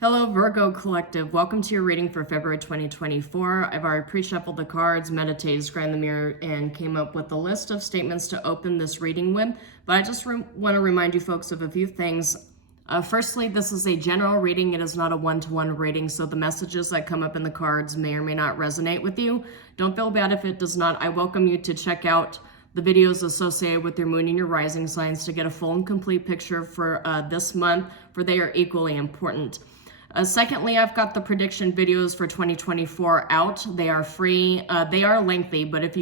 Hello, Virgo Collective. Welcome to your reading for February 2024. I've already pre-shuffled the cards, meditated, scanned the mirror, and came up with a list of statements to open this reading with. But I just want to remind you folks of a few things. Firstly, this is a general reading. It is not a one-to-one reading, so the messages that come up in the cards may or may not resonate with you. Don't feel bad if it does not. I welcome you to check out the videos associated with your moon and your rising signs to get a full and complete picture for this month, for they are equally important. Secondly, I've got the prediction videos for 2024 out. They are free. They are lengthy, but if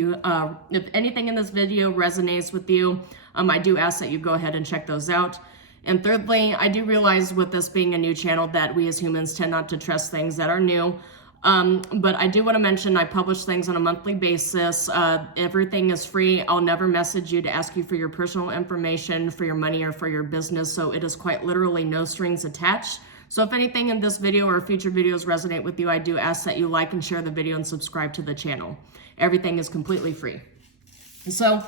anything in this video resonates with you, I do ask that you go ahead and check those out. And thirdly, I do realize with this being a new channel that we as humans tend not to trust things that are new. But I do want to mention I publish things on a monthly basis. Everything is free. I'll never message you to ask you for your personal information, for your money, or for your business. So it is quite literally no strings attached. So if anything in this video or future videos resonate with you, I do ask that you like and share the video and subscribe to the channel. Everything is completely free. So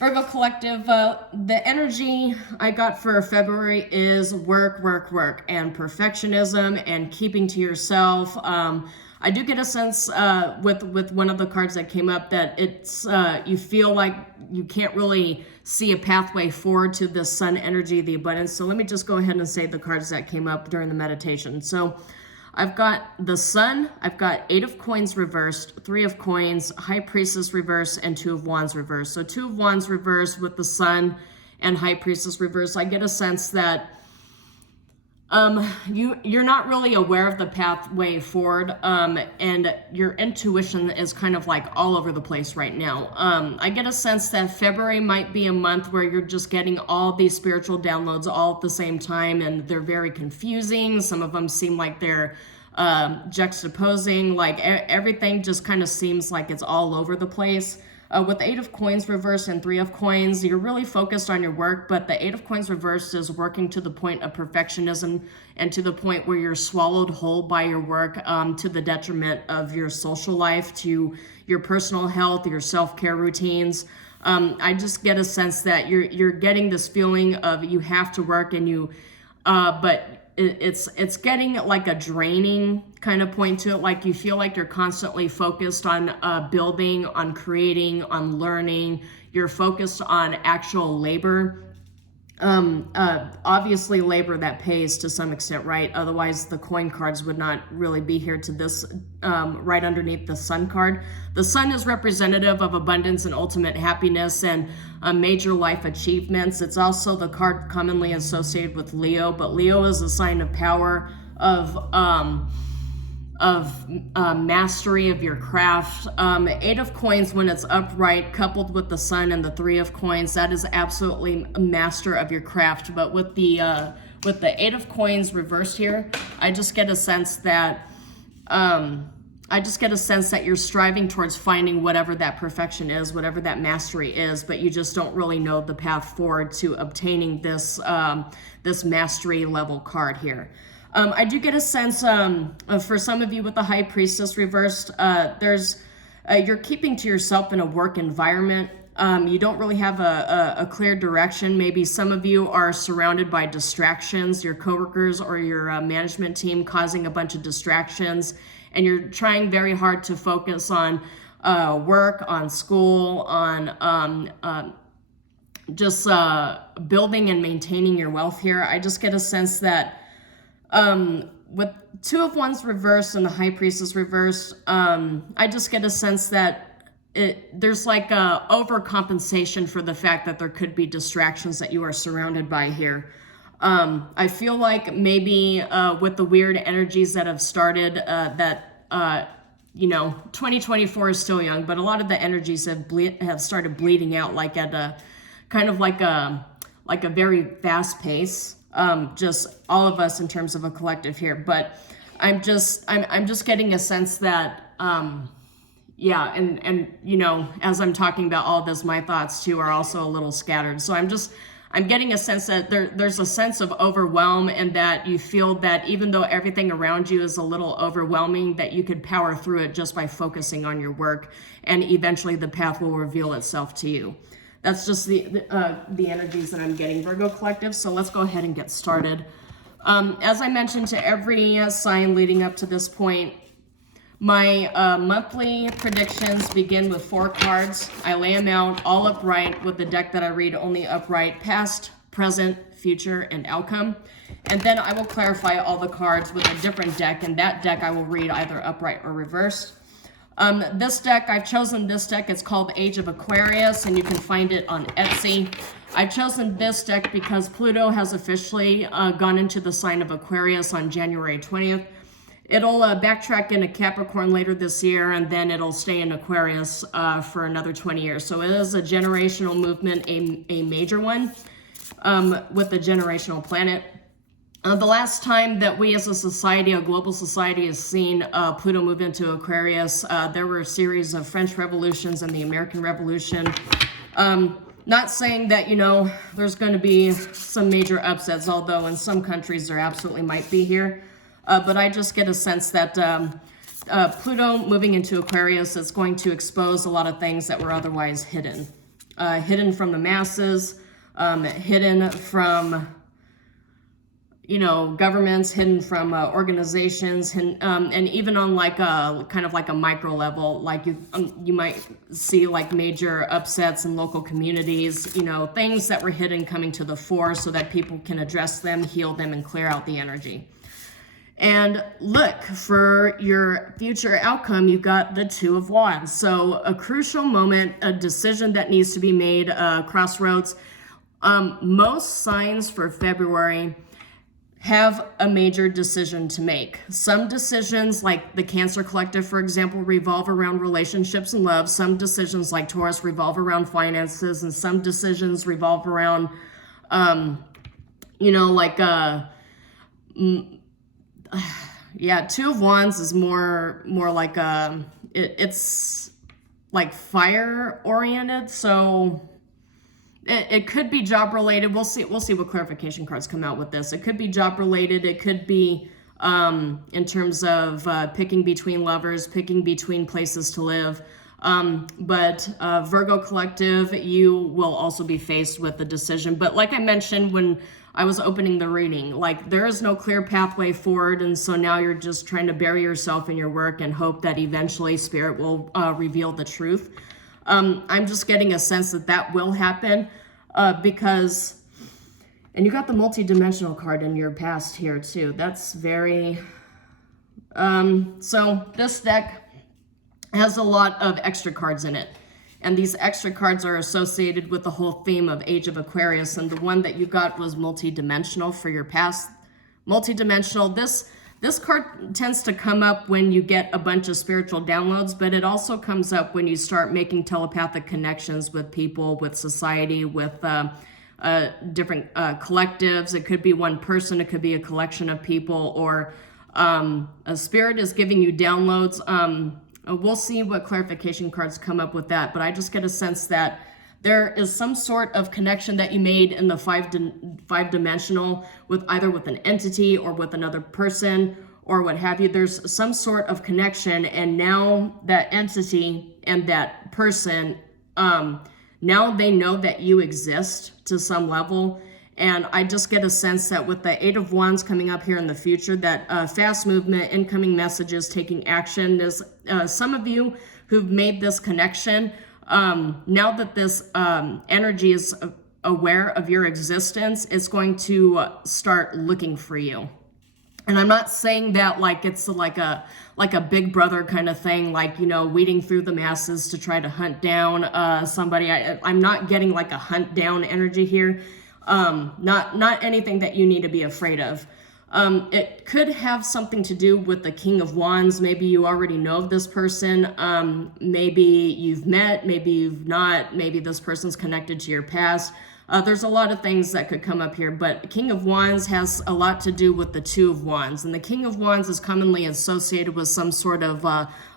Virgo Collective, the energy I got for February is work, and perfectionism and keeping to yourself. I do get a sense with one of the cards that came up that it's you feel like you can't really see a pathway forward to the sun energy, the abundance. So let me just go ahead and say the cards that came up during the meditation. So I've got the sun, I've got 8 of coins reversed, 3 of coins, High Priestess reversed, and 2 of wands reversed. So 2 of wands reversed with the sun and High Priestess reversed. I get a sense that you're not really aware of the pathway forward, and your intuition is kind of like all over the place right now. I get a sense that February might be a month where you're just getting all these spiritual downloads all at the same time, and they're very confusing. Some of them seem like they're juxtaposing, like everything just kind of seems like it's all over the place. With 8 of coins reversed and 3 of coins, you're really focused on your work, but the 8 of coins reversed is working to the point of perfectionism and to the point where you're swallowed whole by your work, to the detriment of your social life, to your personal health, your self-care routines. I just get a sense that you're getting this feeling of you have to work and you, but it's getting like a draining kind of point to it. Like you feel like you're constantly focused on building, on creating, on learning. You're focused on actual labor. Obviously labor that pays to some extent, right? Otherwise the coin cards would not really be here to this, right underneath the sun card. The sun is representative of abundance and ultimate happiness and major life achievements. It's also the card commonly associated with Leo, but Leo is a sign of power, of mastery of your craft. 8 of coins when it's upright, coupled with the sun and the 3 of coins, that is absolutely a master of your craft. But with the 8 of coins reversed here, I just get a sense that you're striving towards finding whatever that perfection is, whatever that mastery is, but you just don't really know the path forward to obtaining this this mastery level card here. I do get a sense for some of you with the High Priestess reversed, you're keeping to yourself in a work environment. You don't really have a clear direction. Maybe some of you are surrounded by distractions, your coworkers or your management team causing a bunch of distractions, and you're trying very hard to focus on work, on school, on just building and maintaining your wealth here. I just get a sense that with 2 of wands reversed and the High Priestess reversed, I just get a sense that there's like a overcompensation for the fact that there could be distractions that you are surrounded by here. I feel like maybe with the weird energies that have started, 2024 is still young, but a lot of the energies have started bleeding out like at a kind of like a very fast pace. Just all of us in terms of a collective here, but I'm just getting a sense that, yeah. And, as I'm talking about all this, my thoughts too are also a little scattered. So I'm getting a sense that there's a sense of overwhelm, and that you feel that even though everything around you is a little overwhelming, that you could power through it just by focusing on your work, and eventually the path will reveal itself to you. That's just the energies that I'm getting, Virgo Collective. So let's go ahead and get started. As I mentioned to every sign leading up to this point, my monthly predictions begin with 4 cards. I lay them out all upright with the deck that I read only upright, past, present, future, and outcome. And then I will clarify all the cards with a different deck, and that deck I will read either upright or reversed. This deck, I've chosen this deck. It's called Age of Aquarius, and you can find it on Etsy. I've chosen this deck because Pluto has officially gone into the sign of Aquarius on January 20th. It'll backtrack into Capricorn later this year, and then it'll stay in Aquarius for another 20 years. So it is a generational movement, a major one, with the generational planet. The last time that we as a society, a global society, has seen Pluto move into Aquarius, there were a series of French revolutions and the American Revolution. Not saying that, you know, there's going to be some major upsets, although in some countries there absolutely might be here. But I just get a sense that Pluto moving into Aquarius is going to expose a lot of things that were otherwise hidden. Hidden from the masses, hidden from, you know, governments, hidden from organizations, and even on like a kind of like a micro level, like you might see like major upsets in local communities, you know, things that were hidden coming to the fore so that people can address them, heal them, and clear out the energy. And look, for your future outcome, you've got the Two of Wands. So a crucial moment, a decision that needs to be made, crossroads. Most signs for February have a major decision to make. Some decisions, like the Cancer Collective, for example, revolve around relationships and love. Some decisions, like Taurus, revolve around finances, and some decisions revolve around, you know, like, yeah, Two of Wands is more like it's like fire oriented. So it could be job related. We'll see what clarification cards come out with this. It could be job related. It could be in terms of picking between lovers, picking between places to live. But Virgo Collective, you will also be faced with the decision. But like I mentioned when I was opening the reading, like there is no clear pathway forward, and so now you're just trying to bury yourself in your work and hope that eventually Spirit will reveal the truth. I'm just getting a sense that that will happen because, and you got the multi-dimensional card in your past here too. That's very, so this deck has a lot of extra cards in it. And these extra cards are associated with the whole theme of Age of Aquarius. And the one that you got was multi-dimensional for your past. Multi-dimensional, this card tends to come up when you get a bunch of spiritual downloads, but it also comes up when you start making telepathic connections with people, with society, with different collectives. It could be one person, it could be a collection of people, or a spirit is giving you downloads. We'll see what clarification cards come up with that, but I just get a sense that there is some sort of connection that you made in the five-dimensional with either with an entity or with another person or what have you. There's some sort of connection, and now that entity and that person, now they know that you exist to some level. And I just get a sense that with the Eight of Wands coming up here in the future, that fast movement, incoming messages, taking action. There's some of you who've made this connection. Now that this energy is aware of your existence, it's going to start looking for you. And I'm not saying that like it's like a big brother kind of thing, like, you know, weeding through the masses to try to hunt down somebody. I'm not getting like a hunt down energy here. Not anything that you need to be afraid of. It could have something to do with the King of Wands. Maybe you already know of this person. Maybe you've met, maybe you've not. Maybe this person's connected to your past. There's a lot of things that could come up here, but King of Wands has a lot to do with the Two of Wands. And the King of Wands is commonly associated with some sort of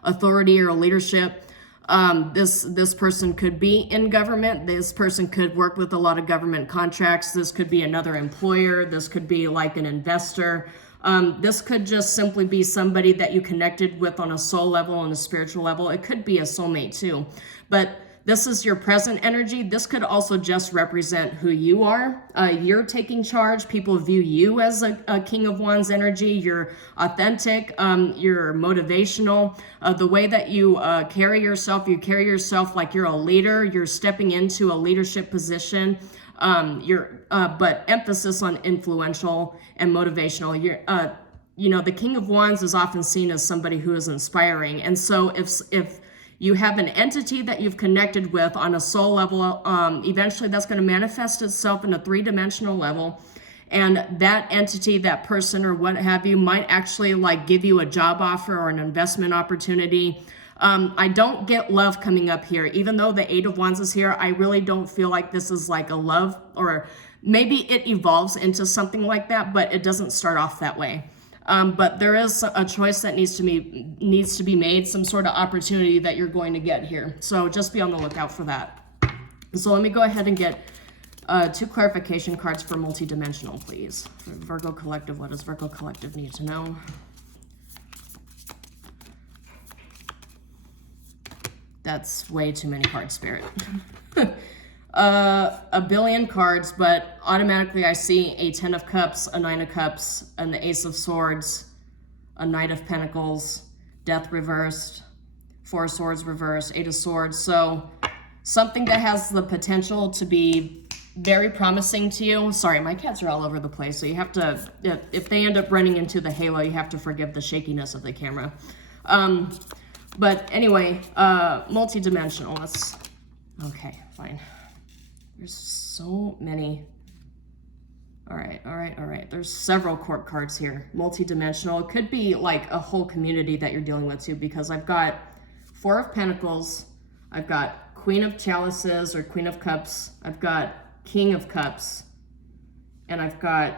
authority or leadership. This person could be in government. This person could work with a lot of government contracts. This could be another employer. This could be like an investor. This could just simply be somebody that you connected with on a soul level, on a spiritual level. It could be a soulmate too. But This is your present energy. This could also just represent who you are. You're taking charge. People view you as a King of Wands energy. You're authentic. You're motivational. The way that you carry yourself like you're a leader. You're stepping into a leadership position. But emphasis on influential and motivational. The King of Wands is often seen as somebody who is inspiring. And so if you have an entity that you've connected with on a soul level, eventually that's going to manifest itself in a 3-dimensional level. And that entity, that person or what have you, might actually like give you a job offer or an investment opportunity. I don't get love coming up here. Even though the 8 of Wands is here, I really don't feel like this is like a love, or maybe it evolves into something like that, but it doesn't start off that way. But there is a choice that needs to be made, some sort of opportunity that you're going to get here. So just be on the lookout for that. So let me go ahead and get 2 clarification cards for multidimensional, please. For Virgo Collective, what does Virgo Collective need to know? That's way too many cards, Spirit. A billion cards, but automatically I see a 10 of Cups, a 9 of Cups, and the Ace of Swords, a Knight of Pentacles, Death reversed, 4 of Swords reversed, 8 of Swords. So something that has the potential to be very promising to you. Sorry, my cats are all over the place, so you have to, if they end up running into the halo, you have to forgive the shakiness of the camera. But anyway, multi-dimensional. Okay, fine. There's so many. All right. There's several court cards here. Multi-dimensional. It could be like a whole community that you're dealing with too, because I've got 4 of Pentacles. I've got Queen of Chalices or Queen of Cups. I've got King of Cups. And I've got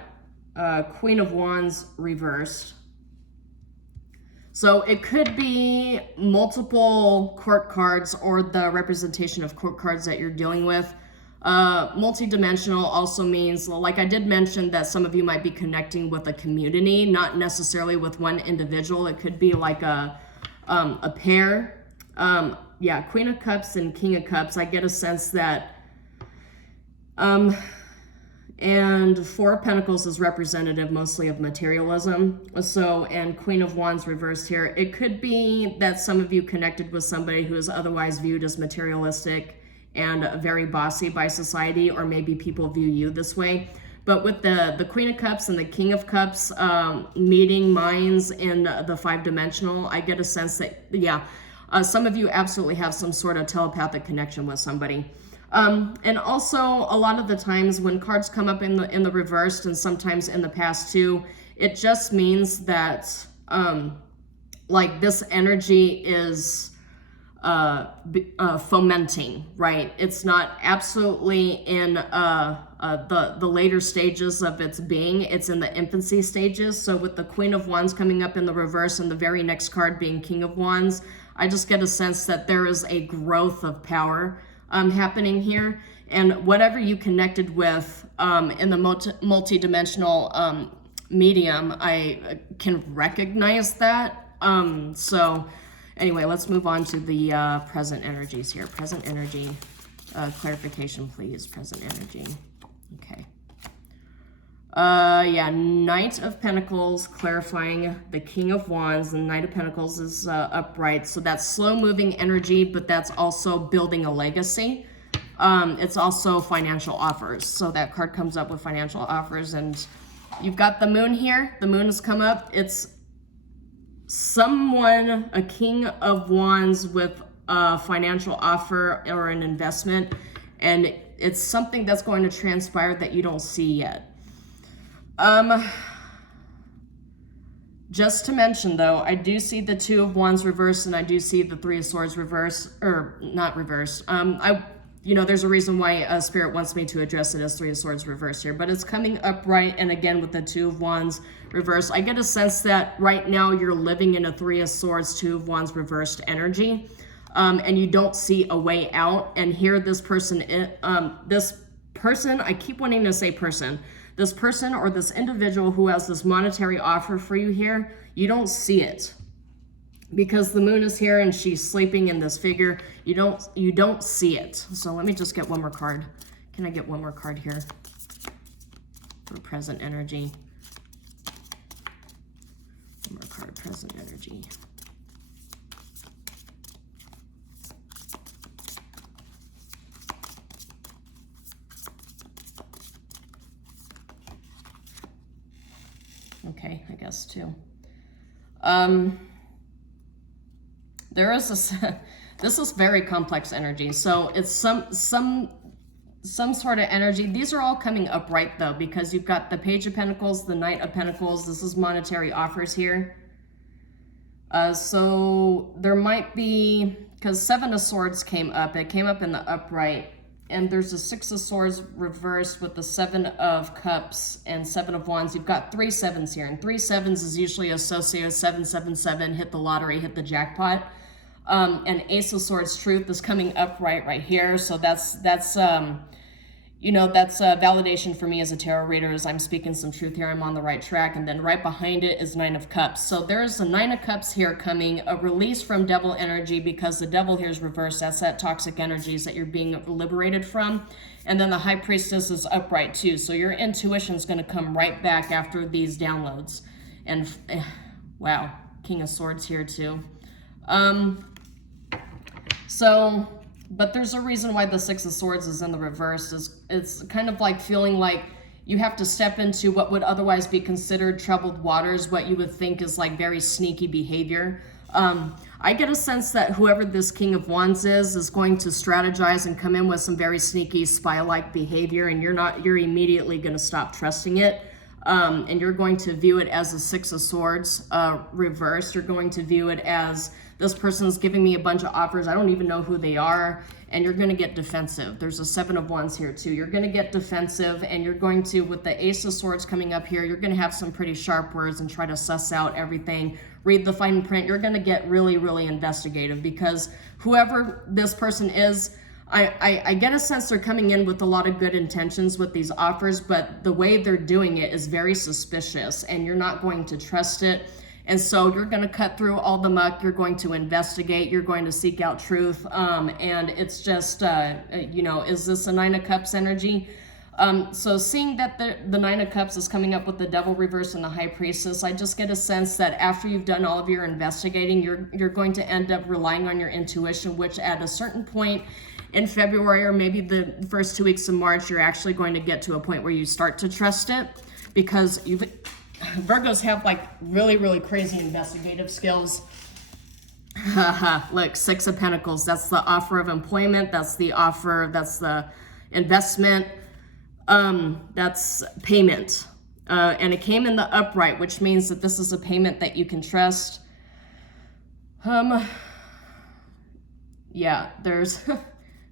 Queen of Wands reversed. So it could be multiple court cards or the representation of court cards that you're dealing with. Multi-dimensional also means, like I did mention, that some of you might be connecting with a community, not necessarily with one individual. It could be like a pair. Yeah, Queen of Cups and King of Cups. I get a sense that, and 4 of Pentacles is representative mostly of materialism. So, and Queen of Wands reversed here. It could be that some of you connected with somebody who is otherwise viewed as materialistic and very bossy by society, or maybe people view you this way. But with the Queen of Cups and the King of Cups meeting minds in the 5-dimensional, I get a sense that, yeah, some of you absolutely have some sort of telepathic connection with somebody. And also, a lot of the times when cards come up in the reversed, and sometimes in the past too, it just means that like this energy is fomenting, right? It's not absolutely in the later stages of its being. It's in the infancy stages. So with the Queen of Wands coming up in the reverse and the very next card being King of Wands, I just get a sense that there is a growth of power happening here. And whatever you connected with in the multi-dimensional medium, I can recognize that. So anyway, let's move on to the present energies here. Present energy, clarification, please. Present energy. Okay. Yeah, Knight of Pentacles, clarifying the King of Wands, and Knight of Pentacles is upright. So that's slow-moving energy, but that's also building a legacy. It's also financial offers. So that card comes up with financial offers, and you've got the Moon here. The Moon has come up. It's someone, a King of Wands with a financial offer or an investment, and it's something that's going to transpire that you don't see yet. Just to mention though, I do see the 2 of Wands reversed, and I do see the 3 of Swords reversed, or not reversed. There's a reason why Spirit wants me to address it as 3 of Swords reversed here, but it's coming upright, and again with the 2 of Wands reversed. I get a sense that right now you're living in a 3 of Swords, 2 of Wands reversed energy, and you don't see a way out. And here this person, I keep wanting to say person, this person or this individual who has this monetary offer for you here, you don't see it. because the moon is here and she's sleeping in this figure, you don't see it. So let me just get one more card. Can I get one more card here for present energy? One more card, present energy. Okay, I guess two. There is this is very complex energy. So it's some sort of energy. These are all coming upright though, because you've got the Page of Pentacles, the Knight of Pentacles. This is monetary offers here. So there might be, because Seven of Swords came up. It came up in the upright. And there's a Six of Swords reversed with the Seven of Cups and Seven of Wands. You've got 3 sevens here. And 3 sevens is usually associated with 777, hit the lottery, hit the jackpot. And Ace of Swords Truth is coming upright right here. So that's you know, that's a validation for me as a tarot reader, as I'm speaking some truth here. I'm on the right track. And then right behind it is Nine of Cups. So there's a Nine of Cups here coming, a release from devil energy, because the devil here is reversed. That's that toxic energies that you're being liberated from. And then the High Priestess is upright too. So your intuition is going to come right back after these downloads. And wow, King of Swords here too. But there's a reason why the Six of Swords is in the reverse. It's kind of like feeling like you have to step into what would otherwise be considered troubled waters, what you would think is like very sneaky behavior. I get a sense that whoever this King of Wands is going to strategize and come in with some very sneaky spy-like behavior, and you're immediately going to stop trusting it. And you're going to view it as a Six of Swords reversed. You're going to view it as, this person's giving me a bunch of offers. I don't even know who they are. And you're going to get defensive. There's a Seven of Wands here too. You're going to get defensive, and you're going to, with the Ace of Swords coming up here, you're going to have some pretty sharp words and try to suss out everything. Read the fine print. You're going to get really, really investigative, because whoever this person is, I get a sense they're coming in with a lot of good intentions with these offers, but the way they're doing it is very suspicious, and you're not going to trust it. And so you're going to cut through all the muck. You're going to investigate. You're going to seek out truth. And it's just, you know, is this a Nine of Cups energy? So seeing that the Nine of Cups is coming up with the Devil reverse and the High Priestess, I just get a sense that after you've done all of your investigating, you're going to end up relying on your intuition, which at a certain point in February, or maybe the first 2 weeks of March, you're actually going to get to a point where you start to trust it, because Virgos have like really, really crazy investigative skills. Look, Six of Pentacles, that's the offer of employment, that's the offer, that's the investment, that's payment. And it came in the upright, which means that this is a payment that you can trust. Yeah, there's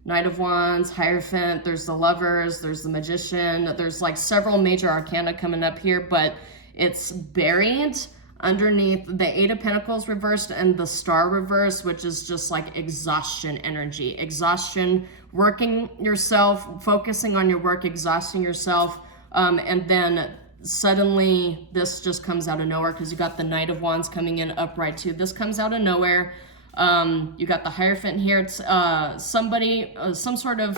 Knight of Wands, Hierophant, there's the Lovers, there's the Magician, there's like several major arcana coming up here, but it's buried underneath the Eight of Pentacles reversed and the Star reversed, which is just like exhaustion energy. Exhaustion, working yourself, focusing on your work, exhausting yourself, and then suddenly this just comes out of nowhere, because you got the Knight of Wands coming in upright too. This comes out of nowhere. You got the Hierophant here. It's somebody, some sort of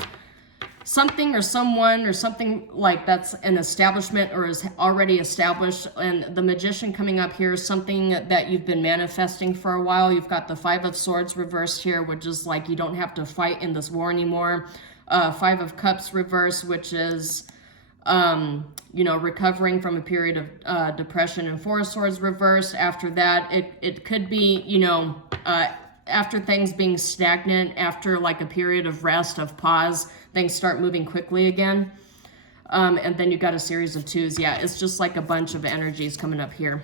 something or someone or something like that's an establishment or is already established. And the Magician coming up here is something that you've been manifesting for a while. You've got the Five of Swords reversed here, which is like you don't have to fight in this war anymore. Five of Cups reversed, which is, you know, recovering from a period of depression. And Four of Swords reversed. After that, it could be, you know, after things being stagnant, after like a period of rest, of pause, things start moving quickly again. And then you got a series of twos. Yeah, it's just like a bunch of energies coming up here.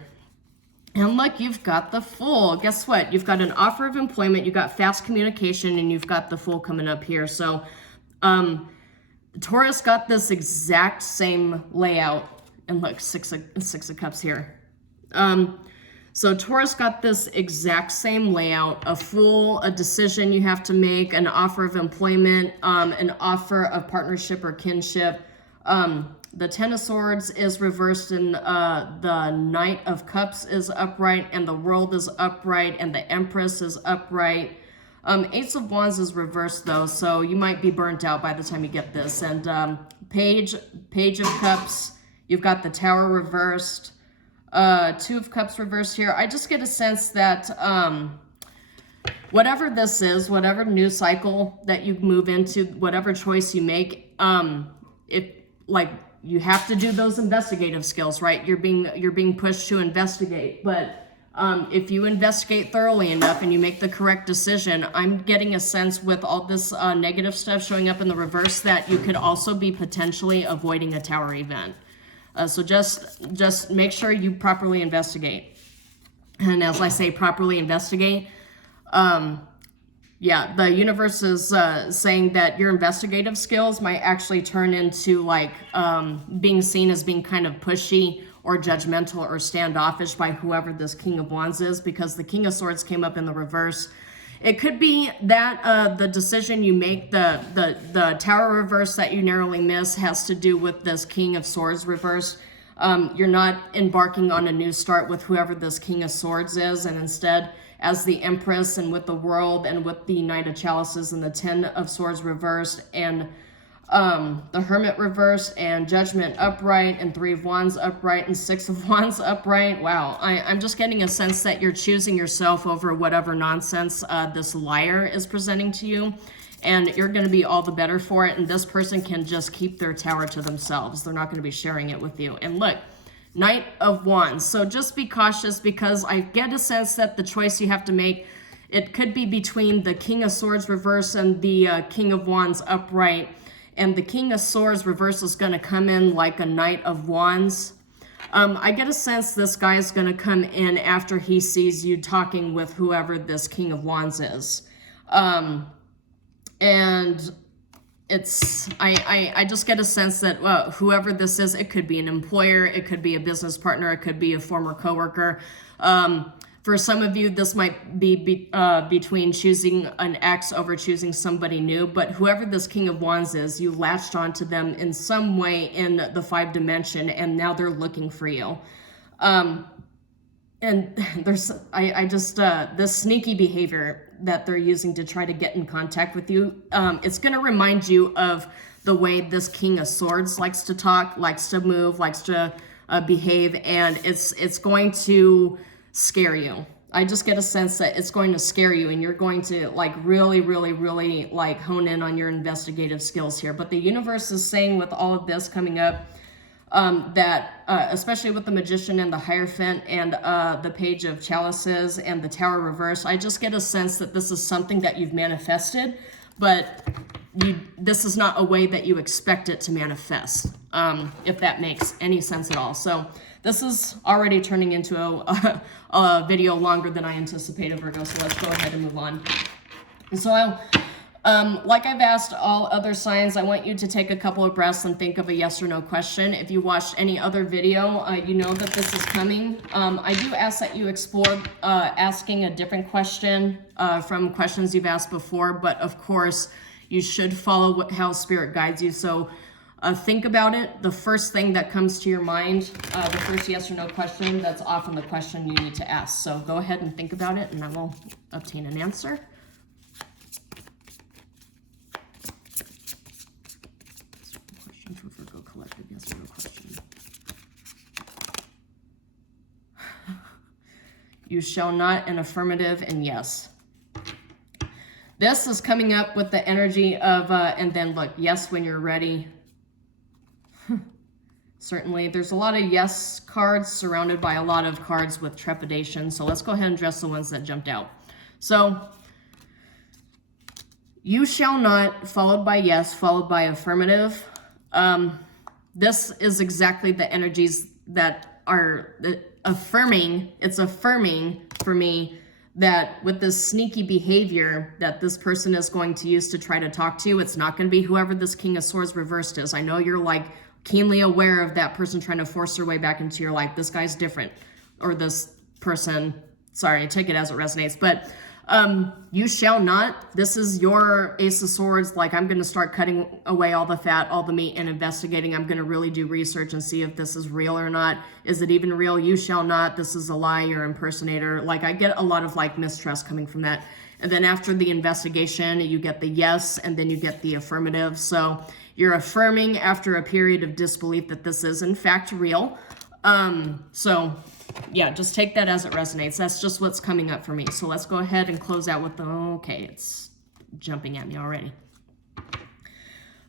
And look, you've got the Fool. Guess what? You've got an offer of employment, you got fast communication, and you've got the Fool coming up here. So Taurus got this exact same layout. And look, Six of Cups here. So Taurus got this exact same layout, a Fool, a decision you have to make, an offer of employment, an offer of partnership or kinship. The Ten of Swords is reversed, and the Knight of Cups is upright, and the World is upright, and the Empress is upright. Ace of Wands is reversed though, so you might be burnt out by the time you get this. And Page of Cups, you've got the Tower reversed. Two of Cups reversed here. I just get a sense that whatever this is, whatever new cycle that you move into, whatever choice you make, you have to do those investigative skills, right? You're being pushed to investigate, but if you investigate thoroughly enough and you make the correct decision, I'm getting a sense with all this negative stuff showing up in the reverse that you could also be potentially avoiding a tower event. So just make sure you properly investigate. And as I say, properly investigate, yeah, the universe is saying that your investigative skills might actually turn into like being seen as being kind of pushy or judgmental or standoffish by whoever this King of Wands is, because the King of Swords came up in the reverse. It could be that the decision you make, the Tower reverse that you narrowly miss, has to do with this King of Swords reverse. You're not embarking on a new start with whoever this King of Swords is, and instead, as the Empress and with the World and with the Knight of Chalices and the Ten of Swords reversed, and the Hermit reversed, and Judgment upright, and Three of Wands upright, and Six of Wands upright. Wow, I'm just getting a sense that you're choosing yourself over whatever nonsense this liar is presenting to you, and you're going to be all the better for it, and this person can just keep their tower to themselves. They're not going to be sharing it with you. And look, Knight of Wands. So just be cautious, because I get a sense that the choice you have to make, it could be between the King of Swords reverse and the King of Wands upright. And the King of Swords reverse is going to come in like a Knight of Wands. I get a sense this guy is going to come in after he sees you talking with whoever this King of Wands is. And it's, I just get a sense that, well, whoever this is, it could be an employer, it could be a business partner, it could be a former coworker. For some of you, this might be between choosing an ex over choosing somebody new, but whoever this King of Wands is, you latched onto them in some way in the 5 dimension, and now they're looking for you. And there's, this sneaky behavior that they're using to try to get in contact with you, it's going to remind you of the way this King of Swords likes to talk, likes to move, likes to behave, and it's going to scare you. I just get a sense that it's going to scare you, and you're going to like really like hone in on your investigative skills here. But the universe is saying with all of this coming up, that especially with the Magician and the Hierophant and the Page of Chalices and the Tower reverse, I just get a sense that this is something that you've manifested, but this is not a way that you expect it to manifest, if that makes any sense at all. So this is already turning into a video longer than I anticipated, Virgo, so let's go ahead and move on. And so like I've asked all other signs, I want you to take a couple of breaths and think of a yes or no question. If you watched any other video, you know that this is coming. I do ask that you explore asking a different question from questions you've asked before, but of course, you should follow how Spirit guides you. So think about it. The first thing that comes to your mind, the first yes or no question, that's often the question you need to ask. So go ahead and think about it, and I will obtain an answer. Question for Virgo Collective, yes or no question. You shall not, an affirmative, and yes. This is coming up with the energy of, and then look, yes when you're ready. Certainly, there's a lot of yes cards surrounded by a lot of cards with trepidation. So let's go ahead and address the ones that jumped out. So, you shall not, followed by yes, followed by affirmative. This is exactly the energies that are affirming. It's affirming for me that with this sneaky behavior that this person is going to use to try to talk to you, it's not going to be whoever this King of Swords reversed is. I know you're like keenly aware of that person trying to force their way back into your life. This guy's different, or this person, sorry, I take it as it resonates, but You shall not. This is your Ace of Swords. Like, I'm going to start cutting away all the fat, all the meat, and investigating. I'm going to really do research and see if this is real or not. Is it even real? You shall not. This is a lie. You're an impersonator. Like, I get a lot of like mistrust coming from that. And then after the investigation, you get the yes, and then you get the affirmative. So you're affirming after a period of disbelief that this is in fact real. So yeah, just take that as it resonates. That's just what's coming up for me. So let's go ahead and close out with the, okay, it's jumping at me already.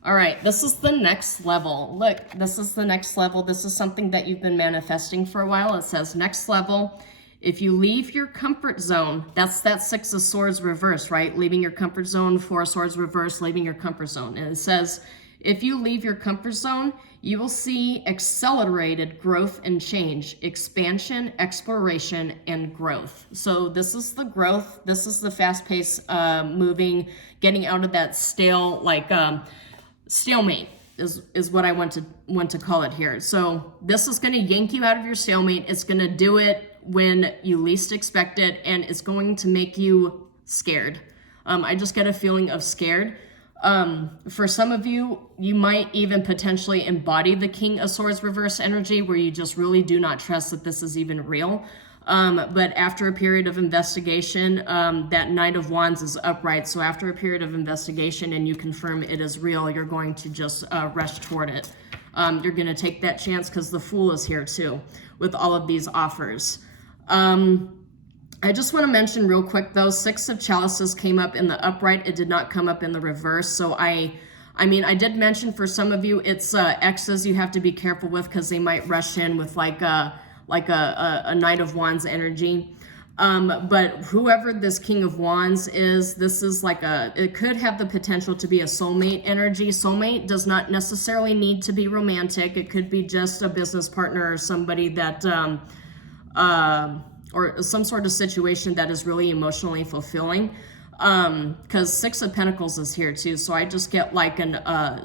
All right, this is the next level. Look, this is the next level. This is something that you've been manifesting for a while. It says next level. If you leave your comfort zone, that's that Six of Swords reverse, right? Leaving your comfort zone, Four of Swords reverse, leaving your comfort zone. And it says, if you leave your comfort zone, you will see accelerated growth and change, expansion, exploration, and growth. So this is the growth. This is the fast-paced moving, getting out of that stale, like stalemate is what I want to call it here. So this is going to yank you out of your stalemate. It's going to do it when you least expect it, and it's going to make you scared. I just get a feeling of scared. For some of you, you might even potentially embody the King of Swords reverse energy where you just really do not trust that this is even real. But after a period of investigation, that Knight of Wands is upright. So after a period of investigation and you confirm it is real, you're going to just rush toward it. You're going to take that chance because the Fool is here too with all of these offers. I just want to mention real quick though, Six of Chalices came up in the upright. It did not come up in the reverse. So I mean, I did mention for some of you, it's exes you have to be careful with because they might rush in with like a Knight of Wands energy. But whoever this King of Wands is, this is like it could have the potential to be a soulmate energy. Soulmate does not necessarily need to be romantic. It could be just a business partner or somebody that, or some sort of situation that is really emotionally fulfilling. Because Six of Pentacles is here too. So I just get like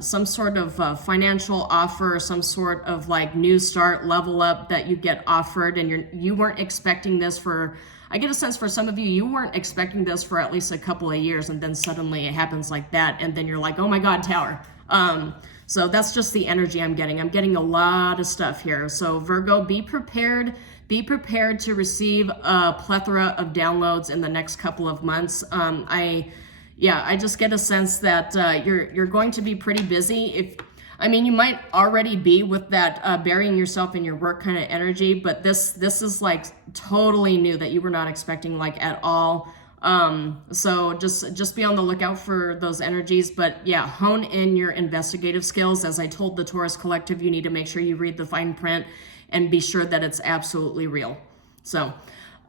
some sort of financial offer, some sort of like new start, level up that you get offered, and you weren't expecting this for, I get a sense for some of you, you weren't expecting this for at least a couple of years, and then suddenly it happens like that, and then you're like, oh my God, Tower. So that's just the energy I'm getting. I'm getting a lot of stuff here. So Virgo, be prepared. Be prepared to receive a plethora of downloads in the next couple of months. I just get a sense that you're going to be pretty busy. You might already be with that burying yourself in your work kind of energy, but this is like totally new that you were not expecting like at all. So just be on the lookout for those energies. But yeah, hone in your investigative skills. As I told the Taurus Collective, you need to make sure you read the fine print and be sure that it's absolutely real. So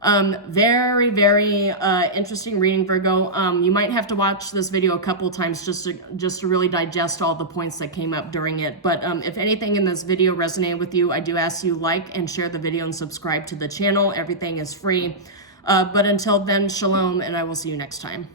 very, very interesting reading, Virgo. You might have to watch this video a couple of times just to really digest all the points that came up during it. But if anything in this video resonated with you, I do ask you like and share the video and subscribe to the channel. Everything is free. But until then, shalom, and I will see you next time.